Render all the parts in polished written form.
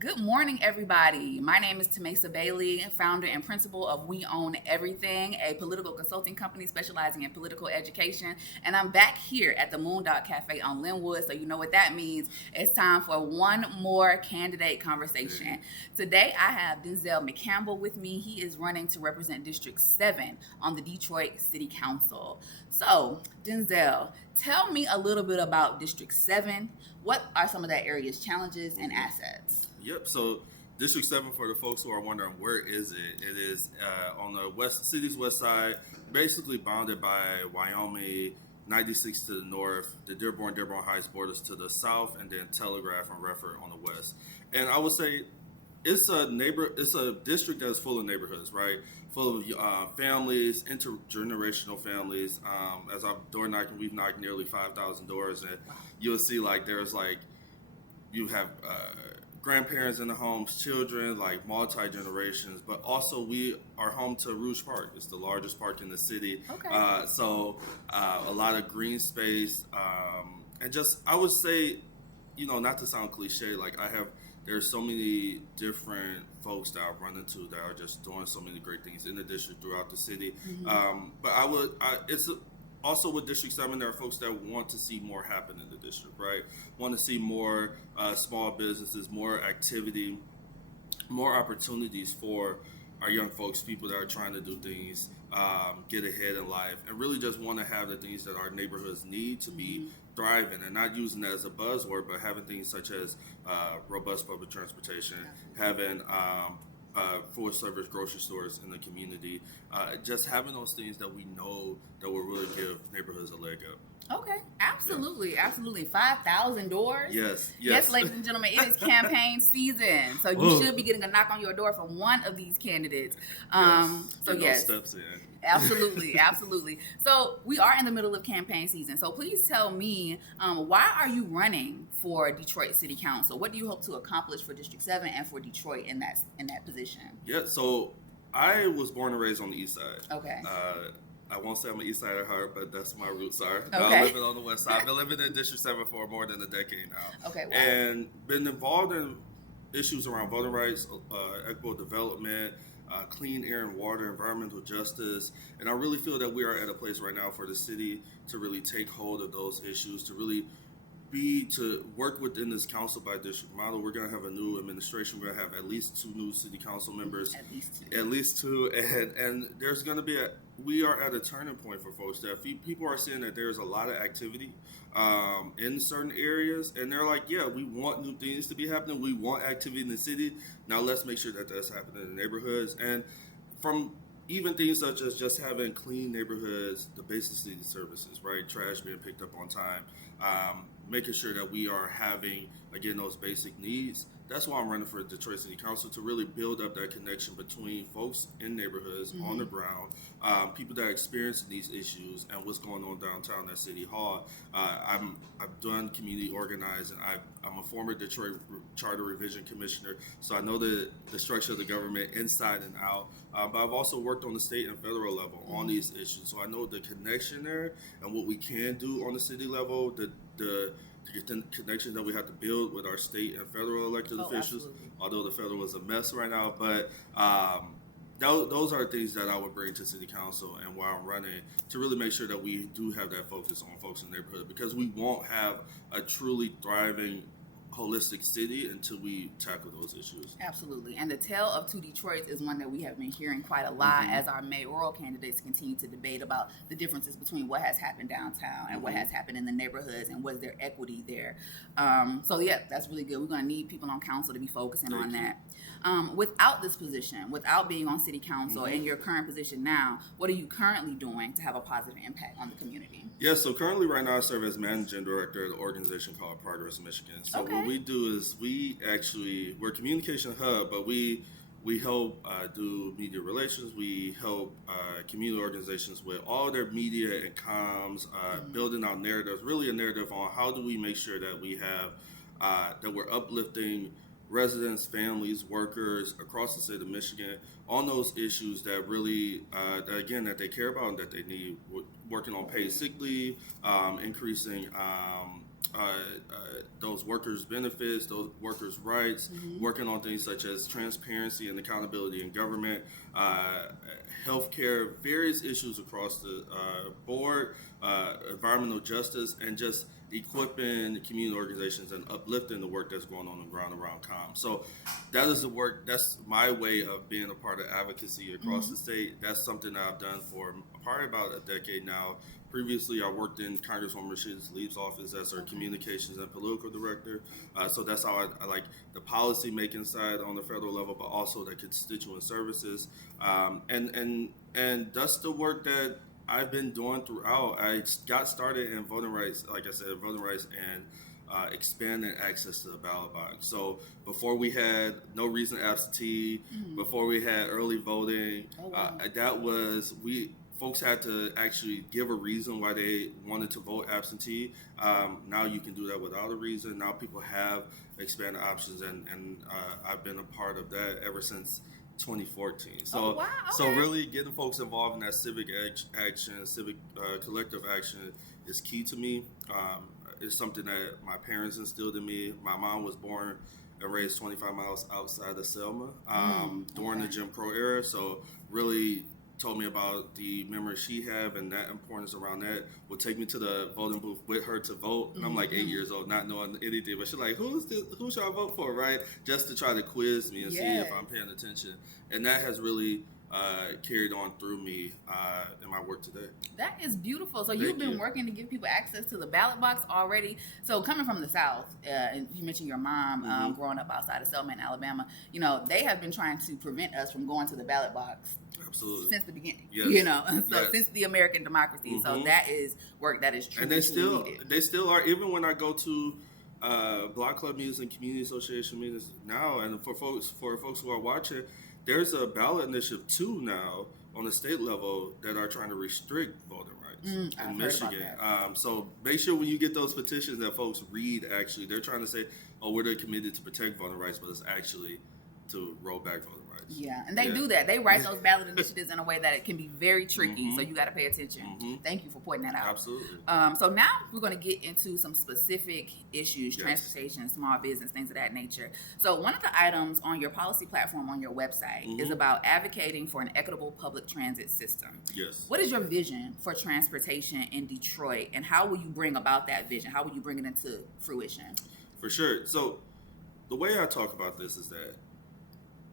Good morning, everybody. My name is Tamesa Bailey, founder and principal of We Own Everything, a political consulting company specializing in political education. And I'm back here at the Moondog Cafe on Linwood, so you know what that means. It's time for one more candidate conversation. Today, I have Denzel McCampbell with me. He is running to represent District 7 on the Detroit City Council. So, Denzel, tell me a little bit about District 7. What are some of that area's challenges and assets? Yep. So District 7, for the folks who are wondering, where is it? It is on the city's west side, basically bounded by Wyoming, 96 to the north, the Dearborn Heights borders to the south, and then Telegraph and Redford on the west. And I would say it's a district that's full of neighborhoods, right? Full of families, intergenerational families. As I'm door knocking, we've knocked nearly 5,000 doors, and you'll see you have grandparents in the homes, children, like multi-generations, but also we are home to Rouge Park. It's the largest park in the city. Okay. So a lot of green space, and just, I would say, not to sound cliche, there's so many different folks that I've run into that are just doing so many great things in the district throughout the city. But it's also with District 7, there are folks that want to see more happen in the district, right? Want to see more small businesses, more activity, more opportunities for our young folks, people that are trying to do things, get ahead in life, and really just want to have the things that our neighborhoods need to be thriving, and not using that as a buzzword, but having things such as robust public transportation, having full service grocery stores in the community, just having those things that we know that will really give neighborhoods a leg up. Okay, absolutely, absolutely. 5,000 doors? Yes, ladies and gentlemen, it is campaign season. So you should be getting a knock on your door from one of these candidates. Yes. Steps in. Absolutely, absolutely. So we are in the middle of campaign season. So please tell me, why are you running for Detroit City Council? What do you hope to accomplish for District 7 and for Detroit in that position? Yeah, so I was born and raised on the east side. Okay. I won't say I'm an east side at heart, but that's my roots are. Okay. I'm living on the west side. I've been living in District 7 for more than a decade now. Okay, wow. And been involved in issues around voting rights, equitable development, clean air and water, environmental justice. And I really feel that we are at a place right now for the city to really take hold of those issues, to really to work within this council by district model. We're going to have a new administration. We're going to have at least 2 new city council members. At least two. And there's going to be we are at a turning point for folks that people are seeing that there's a lot of activity in certain areas. And they're like, yeah, we want new things to be happening. We want activity in the city. Now let's make sure that that's happening in the neighborhoods. And from even things such as just having clean neighborhoods, the basic city services, right? Trash being picked up on time, making sure that we are having, again, those basic needs. That's why I'm running for Detroit City Council, to really build up that connection between folks in neighborhoods, on the ground, people that are experiencing these issues, and what's going on downtown at City Hall. I've done community organizing. I'm a former Detroit Charter Revision Commissioner, so I know the structure of the government inside and out. But I've also worked on the state and federal level on these issues, so I know the connection there and what we can do on the city level, the connection that we have to build with our state and federal elected officials, absolutely. Although the federal is a mess right now. But those are things that I would bring to City Council and why I'm running, to really make sure that we do have that focus on folks in the neighborhood, because we won't have a truly thriving holistic city until we tackle those issues. Absolutely. And the tale of 2 Detroits is one that we have been hearing quite a lot as our mayoral candidates continue to debate about the differences between what has happened downtown and what has happened in the neighborhoods, and was there equity there. So yeah, that's really good. We're going to need people on council to be focusing on that. Without this position, without being on city council, in your current position now, what are you currently doing to have a positive impact on the community? Yeah, so currently right now I serve as managing director of the organization called Progress Michigan. So what we do is we're a communication hub, but we help do media relations. We help community organizations with all their media and comms, building out narratives, really a narrative on how do we make sure that we have, that we're uplifting residents, families, workers across the state of Michigan on those issues that really, that they care about and that they need. Working on paid sick leave, increasing those workers' benefits, those workers' rights, working on things such as transparency and accountability in government, healthcare, various issues across the board, environmental justice, and just equipping community organizations and uplifting the work that's going on the ground around COM. So that is the work, that's my way of being a part of advocacy across the state. That's something that I've done for probably about a decade now. Previously, I worked in Congresswoman Rashida Tlaib's office as her communications and political director. So that's how I like the policy making side on the federal level, but also the constituent services. And that's the work that I've been doing throughout. I got started in voting rights, like I said, voting rights and expanding access to the ballot box. So before we had no reason absentee, before we had early voting, folks had to actually give a reason why they wanted to vote absentee. Now you can do that without a reason. Now people have expanded options, and I've been a part of that ever since 2014. So, so really getting folks involved in that civic action, civic collective action is key to me. It's something that my parents instilled in me. My mom was born and raised 25 miles outside of Selma during the Jim Crow era. So really told me about the memories she had and that importance around that. Would take me to the voting booth with her to vote. And I'm like 8 years old, not knowing anything. But she's like, who should I vote for, right? Just to try to quiz me and see if I'm paying attention. And that has really carried on through me in my work today. That is beautiful. So you've been working to give people access to the ballot box already. So coming from the South, and you mentioned your mom growing up outside of Selma in Alabama, you know, they have been trying to prevent us from going to the ballot box. Absolutely. Since the beginning, you know, so since the American democracy. So that is work that is true. And they still are. Even when I go to block club meetings and community association meetings now, and for folks who are watching, there's a ballot initiative too now on the state level that are trying to restrict voting rights in Michigan. So make sure when you get those petitions that folks read. Actually, they're trying to say, "Oh, we're committed to protect voting rights," but it's actually to roll back voting rights. Yeah, and they do that. They write those ballot initiatives in a way that it can be very tricky, so you got to pay attention. Thank you for pointing that out. Absolutely. So now we're going to get into some specific issues, transportation, small business, things of that nature. So one of the items on your policy platform on your website is about advocating for an equitable public transit system. Yes. What is your vision for transportation in Detroit, and how will you bring about that vision? How will you bring it into fruition? For sure. So the way I talk about this is that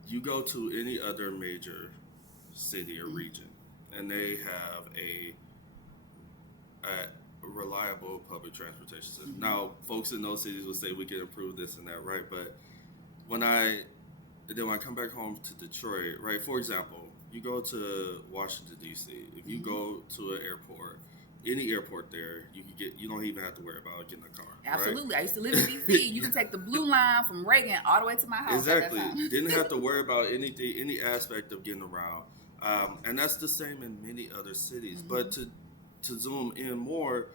you go to any other major city or region, and they have a reliable public transportation system. Now, folks in those cities will say we can improve this and that, right? But when I come back home to Detroit, right? For example, you go to Washington D.C. If you go to an airport, any airport there, you don't even have to worry about getting a car. Absolutely. Right? I used to live in D.C. You can take the blue line from Reagan all the way to my house. Exactly. Didn't have to worry about anything, any aspect of getting around. And that's the same in many other cities. But to zoom in more,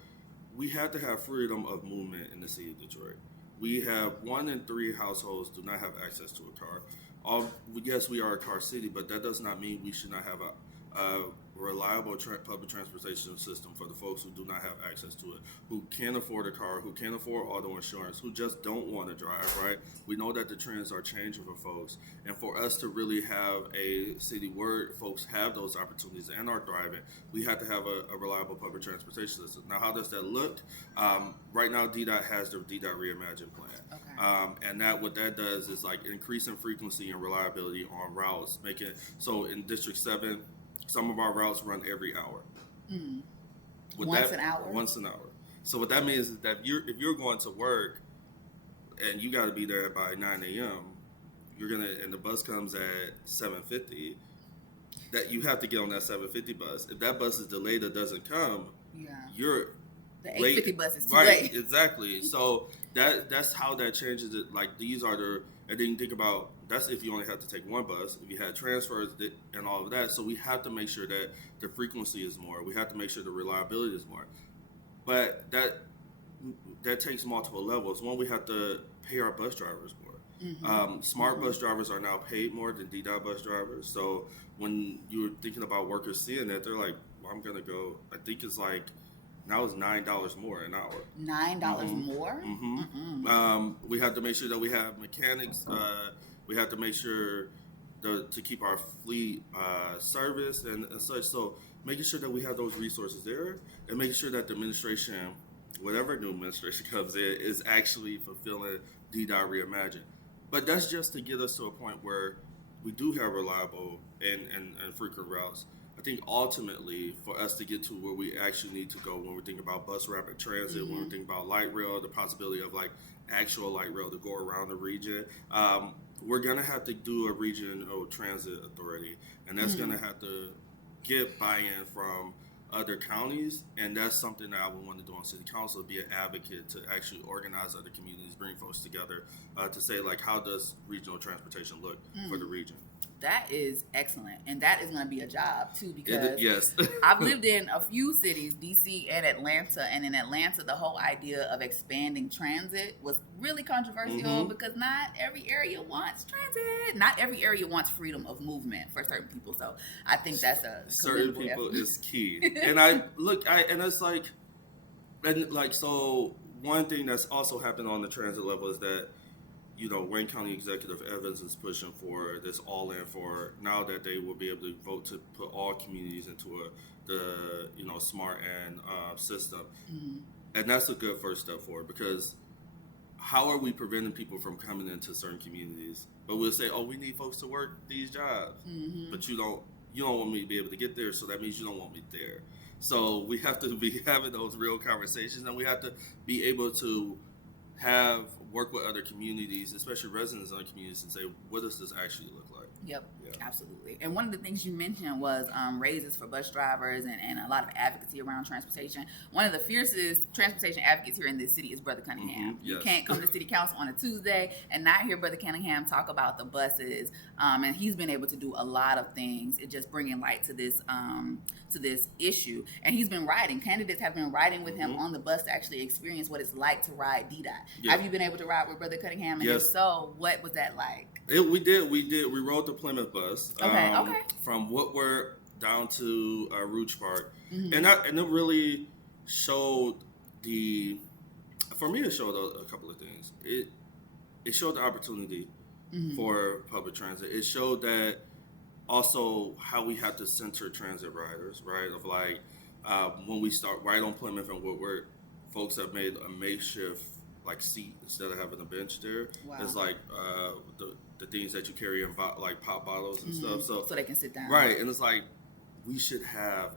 we have to have freedom of movement in the city of Detroit. We have 1 in 3 households do not have access to a car. Yes, we are a car city, but that does not mean we should not have a reliable public transportation system for the folks who do not have access to it, who can't afford a car, who can't afford auto insurance, who just don't want to drive, right? We know that the trends are changing for folks. And for us to really have a city where folks have those opportunities and are thriving, we have to have a reliable public transportation system. Now, how does that look? Right now, DDOT has the DDOT Reimagine plan. Okay. And what that does is like increasing frequency and reliability on routes, so in District 7, some of our routes run every hour. Once an hour? Once an hour. So what that means is that if you're going to work and you got to be there by 9 a.m., and the bus comes at 7:50, that you have to get on that 7:50 bus. If that bus is delayed or doesn't come, you're the 8:50 bus is too late. Right, exactly. So that's how that changes it. Like these are and then you think about, that's if you only have to take one bus. If you had transfers and all of that. So we have to make sure that the frequency is more. We have to make sure the reliability is more. But that takes multiple levels. One, we have to pay our bus drivers more. Smart bus drivers are now paid more than DDOT bus drivers. So when you're thinking about workers seeing that, they're like, well, I'm going to go, I think it's like Now it's $9 more an hour. $9 more? We have to make sure that we have mechanics. We have to make sure to keep our fleet serviced and such. So making sure that we have those resources there, and making sure that the administration, whatever new administration comes in, is actually fulfilling DDOT Reimagined. But that's just to get us to a point where we do have reliable and frequent routes. I think ultimately for us to get to where we actually need to go when we think about bus rapid transit, when we think about light rail, the possibility of like actual light rail to go around the region, we're going to have to do a regional transit authority. And that's going to have to get buy-in from other counties, and that's something that I would want to do on city council, be an advocate to actually organize other communities, bring folks together to say, like, how does regional transportation look for the region? That is excellent, and that is going to be a job too, because yes. I've lived in a few cities, DC and Atlanta, and in Atlanta the whole idea of expanding transit was really controversial because not every area wants transit. Not every area wants freedom of movement for certain people, so I think that's a certain people is key. And it's like, so one thing that's also happened on the transit level is that, you know, Wayne County Executive Evans is pushing for this all-in for now that they will be able to vote to put all communities into the smart and system, and that's a good first step forward, because how are we preventing people from coming into certain communities? But we'll say, oh, we need folks to work these jobs, but you don't want me to be able to get there, so that means you don't want me there. So we have to be having those real conversations, and we have to be able to work with other communities, especially residents in other communities, and say, what does this actually look like? Yep, absolutely. And one of the things you mentioned was raises for bus drivers and a lot of advocacy around transportation. One of the fiercest transportation advocates here in this city is Brother Cunningham. You can't come to city council on a Tuesday and not hear Brother Cunningham talk about the buses. And he's been able to do a lot of things. It just bringing light to this issue. And he's been riding. Candidates have been riding with him on the bus to actually experience what it's like to ride DDOT. Yeah. Have you been able to ride with Brother Cunningham? And if so, what was that like? We did. We rode the Plymouth bus. Okay. From Woodward down to Rouge Park, and it really showed for me, it showed a couple of things. It showed the opportunity for public transit. It showed that also how we have to center transit riders, right? Of like when we start right on Plymouth and Woodward, folks have made a makeshift like seat instead of having a bench there. Wow. It's like the things that you carry in like pop bottles and stuff, so they can sit down. Right, and it's like we should have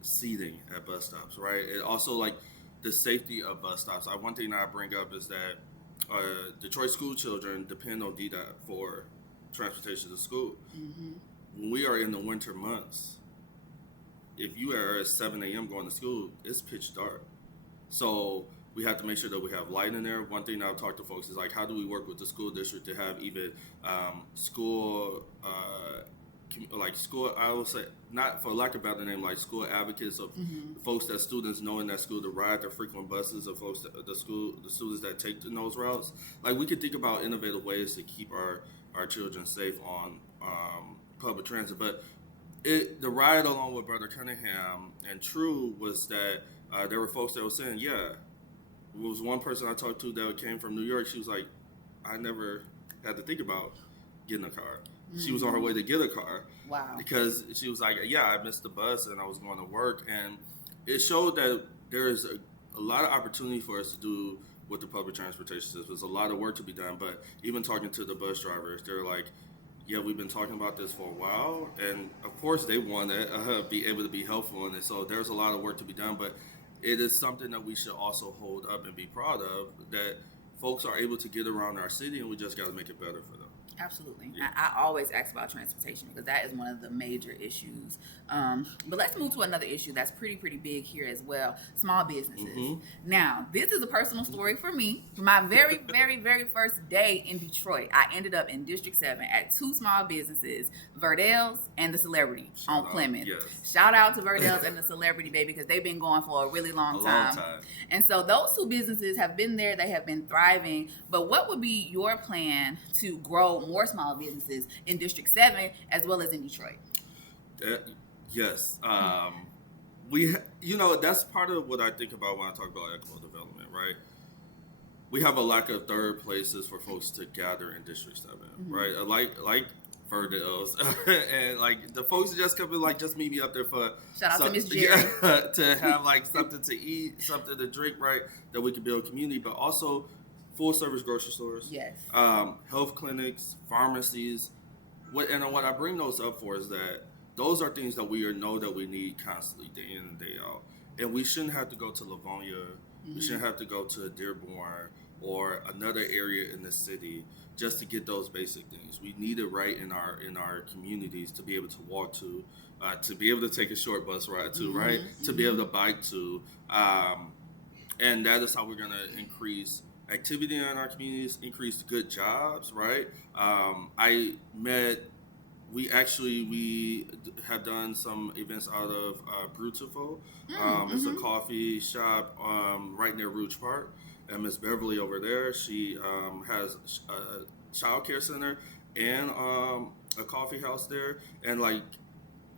seating at bus stops, right? And also like the safety of bus stops. One thing that I bring up is that Detroit school children depend on DDOT for transportation to school. When we are in the winter months, if you are at 7 a.m. going to school, it's pitch dark. So we have to make sure that we have light in there. One thing that I've talked to folks is like, how do we work with the school district to have even school, I would say, not for lack of a better name, like school advocates of folks that students know in that school to ride their frequent buses, of folks the students that take those routes. Like, we could think about innovative ways to keep our children safe on public transit. But the ride along with Brother Cunningham and True was that there were folks that were saying, there was one person I talked to that came from New York. She was like, I never had to think about getting a car. She was on her way to get a car. Wow. Because she was like, I missed the bus and I was going to work. And it showed that there is a lot of opportunity for us to do with the public transportation system. There's a lot of work to be done. But even talking to the bus drivers, they're like, we've been talking about this for a while. And of course they want to be able to be helpful in it. So there's a lot of work to be done. But it is something that we should also hold up and be proud of, that folks are able to get around our city, and we just got to make it better for them. Absolutely. Yeah. I always ask about transportation because that is one of the major issues. But let's move to another issue that's pretty big here as well. Small businesses. Now, this is a personal story for me. My very first day in Detroit, I ended up in District 7 at two small businesses, Verdell's and The Celebrity on Plymouth. Yes. Shout out to Verdell's and The Celebrity, baby, because they've been going for a really long time. And so those two businesses have been there. They have been thriving. But what would be your plan to grow more small businesses in District 7 as well as in Detroit? Yes. that's part of what I think about when I talk about equitable development, right? We have a lack of third places for folks to gather in District 7, right? Like Verdale's, and like the folks that just come in, like just meet me up there for shout out to Miss Jerry to have like something to eat, something to drink, right? That we can build community, but also full service grocery stores, yes, health clinics, pharmacies. What I bring those up for is that those are things that we know that we need constantly, day in and day out, and we shouldn't have to go to Livonia. We shouldn't have to go to Dearborn or another area in the city just to get those basic things. We need it right in our communities to be able to walk to be able to take a short bus ride to, right? To be able to bike to, and that is how we're going to increase activity in our communities, increase good jobs, right? We have done some events out of Brutiful. It's a coffee shop right near Rouge Park. And Miss Beverly over there, she has a child care center and a coffee house there. And like,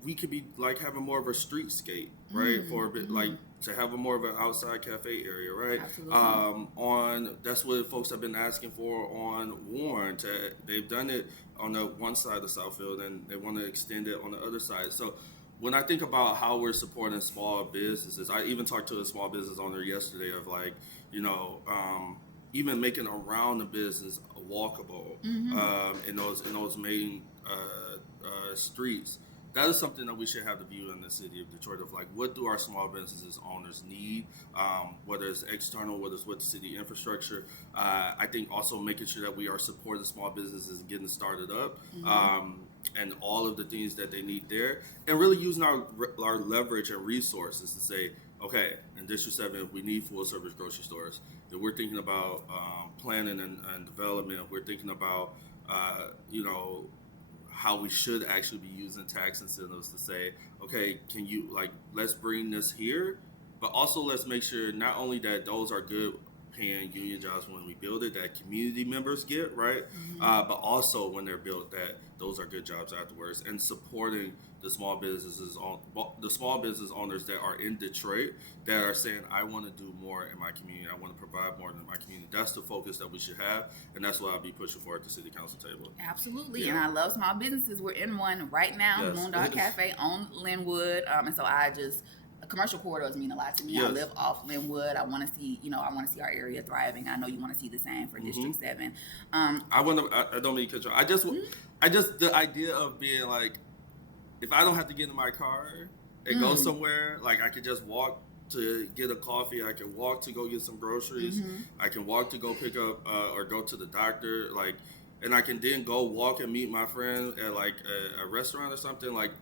we could be like having more of a streetscape, right? For a bit, like to have a more of an outside cafe area, right? Absolutely. That's what folks have been asking for on Warren. They've done it on the one side of Southfield, and they want to extend it on the other side. So when I think about how we're supporting small businesses, I even talked to a small business owner yesterday of like, even making around the business walkable in those main streets. That is something that we should have the view in the city of Detroit of like, what do our small businesses owners need, whether it's external, whether it's with the city infrastructure. I think also making sure that we are supporting small businesses and getting started up, and all of the things that they need there, and really using our leverage and resources to say, okay, in District 7, we need full service grocery stores. If we're thinking about planning and development, we're thinking about, how we should actually be using tax incentives to say, okay, let's bring this here, but also let's make sure not only that those are good paying union jobs when we build it, that community members get, right? But also when they're built, that those are good jobs afterwards, and supporting the small business owners that are in Detroit that are saying, I want to do more in my community, I want to provide more in my community. That's the focus that we should have, and that's what I'll be pushing for at the city council table. Absolutely, and I love small businesses. We're in one right now, yes. Moondog Cafe on Linwood, and so commercial corridors mean a lot to me. Yes. I live off Linwood. I want to see, our area thriving. I know you want to see the same for District 7. I don't mean to cut you off. I just the idea of being like, if I don't have to get in my car and go somewhere, like I could just walk to get a coffee, I can walk to go get some groceries, I can walk to go pick up or go to the doctor, like, and I can then go walk and meet my friend at like a restaurant or something. Like,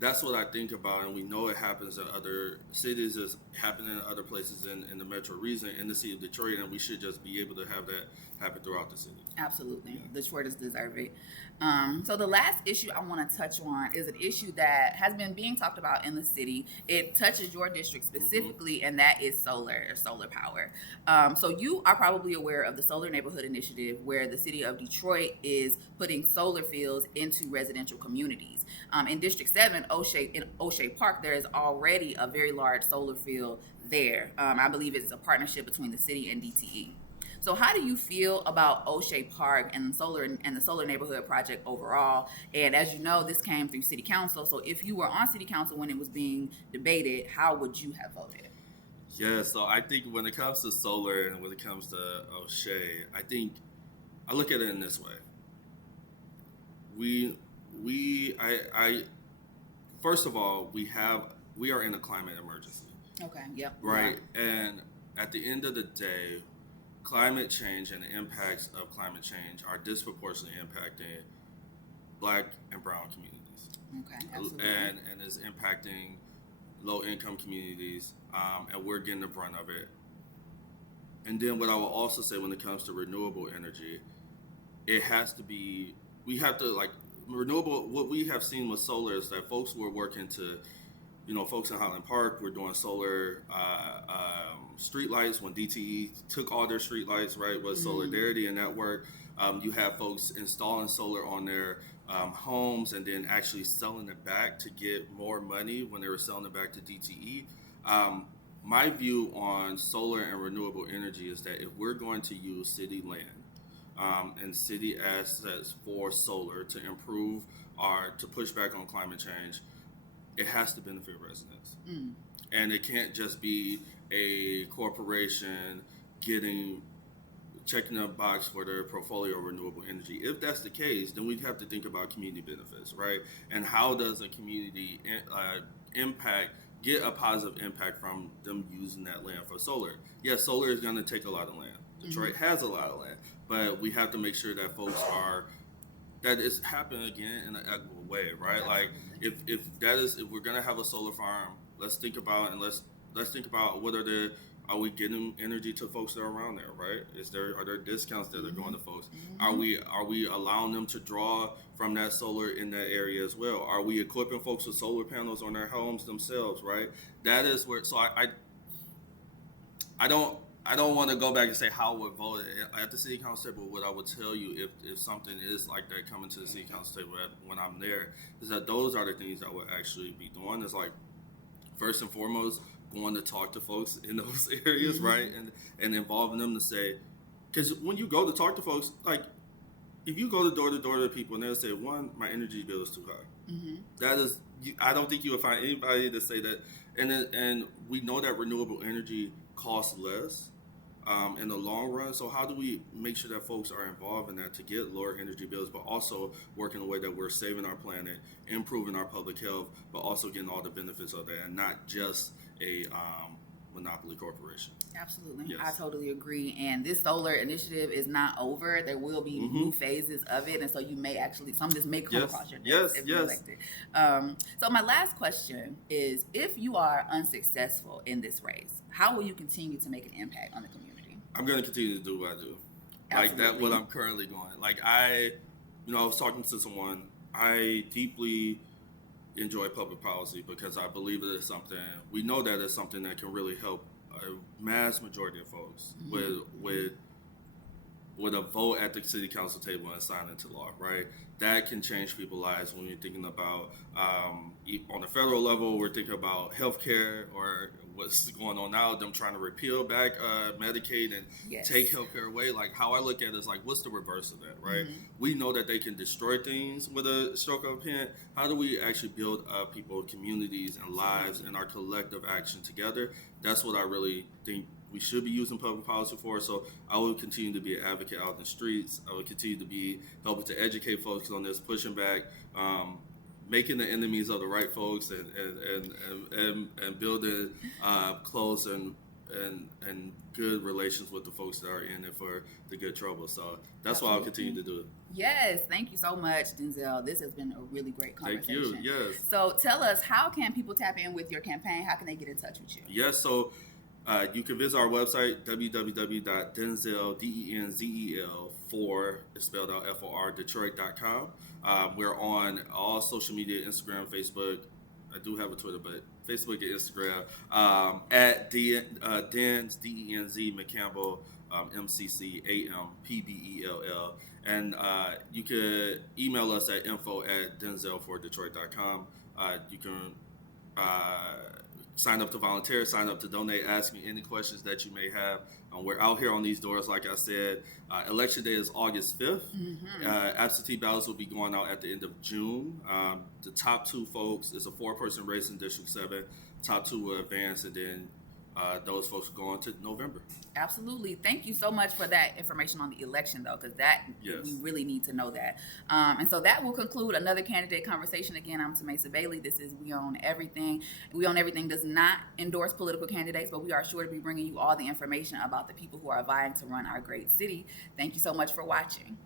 that's what I think about, and we know it happens in other cities, it's happening in other places in the metro region, in the city of Detroit, and we should just be able to have that happen throughout the city. Absolutely. Yeah. Detroiters deserve it. So the last issue I want to touch on is an issue that has been being talked about in the city. It touches your district specifically, and that is solar power. So you are probably aware of the Solar Neighborhood Initiative, where the city of Detroit is putting solar fields into residential communities. In District 7, in O'Shea Park, there is already a very large solar field there. I believe it's a partnership between the city and DTE. So how do you feel about O'Shea Park and the Solar Neighborhood Project overall? And as you know, this came through City Council. So if you were on City Council when it was being debated, how would you have voted? Yeah, so I think when it comes to solar and when it comes to O'Shea, I look at it in this way. First of all, we are in a climate emergency. Okay. Yep. Right. Yeah. And at the end of the day, climate change and the impacts of climate change are disproportionately impacting Black and brown communities. Okay. Absolutely. And is impacting low-income communities, and we're getting the brunt of it. And then what I will also say when it comes to renewable energy, it has to be, we have to, like, renewable, what we have seen with solar is that folks were working to, folks in Highland Park were doing solar street lights when DTE took all their street lights, right, with Solidarity and that work. You have folks installing solar on their homes and then actually selling it back to get more money when they were selling it back to DTE. My view on solar and renewable energy is that if we're going to use city land and city assets for solar to improve to push back on climate change, it has to benefit residents. And it can't just be a corporation checking a box for their portfolio of renewable energy. If that's the case, then we'd have to think about community benefits, right? And how does a community get a positive impact from them using that land for solar? Yes, solar is going to take a lot of land. Detroit has a lot of land, but we have to make sure that that it's happening again in an equitable way, right? Like if we're going to have a solar farm, let's think about are we getting energy to folks that are around there, right? Are there discounts that are going to folks? Are we allowing them to draw from that solar in that area as well? Are we equipping folks with solar panels on their homes themselves, right? That is where. So I don't want to go back and say how I would vote at the city council table. What I would tell you if something is like that coming to the city council table when I'm there is that those are the things I would actually be doing. Is like first and foremost going to talk to folks in those areas, right, and involving them to say, because when you go to talk to folks, like if you go door to door to people and they'll say, one, my energy bill is too high. That is, I don't think you will find anybody to say that, and we know that renewable energy costs less in the long run. So how do we make sure that folks are involved in that to get lower energy bills, but also work in a way that we're saving our planet, improving our public health, but also getting all the benefits of that, and not just a monopoly corporation. Absolutely. Yes. I totally agree. And this solar initiative is not over. There will be new phases of it. And so you may some of this may come across your desk if you're elected. So my last question is, if you are unsuccessful in this race, how will you continue to make an impact on the community? I'm going to continue to do what I do. Absolutely. Like that, what I'm currently doing. Like I was talking to someone, I deeply enjoy public policy because I believe that it's something, we know that it's something that can really help a mass majority of folks with a vote at the city council table and sign into law, right? That can change people's lives when you're thinking about, on the federal level, we're thinking about healthcare or what's going on now, them trying to repeal back Medicaid and take healthcare away. Like how I look at it is like, what's the reverse of that, right? We know that they can destroy things with a stroke of a pen. How do we actually build up people, communities, and lives and our collective action together? That's what I really think we should be using public policy for. So I will continue to be an advocate out in the streets. I will continue to be helping to educate folks on this, pushing back, making the enemies of the right folks, and building close and good relations with the folks that are in it for the good trouble. So that's why I'll continue to do it. Yes, thank you so much, Denzel. This has been a really great conversation. Thank you. Yes. So tell us, how can people tap in with your campaign? How can they get in touch with you? Yes. So you can visit our website, www.denzel, DENZEL, it's spelled out FOR, Detroit.com. We're on all social media, Instagram, Facebook. I do have a Twitter, but Facebook and Instagram, at Denz, DENZ, McCampbell, MCCAMPBELL. And you could email us at info@denzelfordetroit.com. You can sign up to volunteer, sign up to donate, ask me any questions that you may have. We're out here on these doors, like I said. Election day is August 5th. Absentee ballots will be going out at the end of June. The top two folks, it's a 4-person race in District 7. Top two will advance, and then those folks will go on to November. Absolutely. Thank you so much for that information on the election, though, because we really need to know that. And so that will conclude another candidate conversation. Again, I'm Tamesa Bailey. This is We Own Everything. We Own Everything does not endorse political candidates, but we are sure to be bringing you all the information about the people who are vying to run our great city. Thank you so much for watching.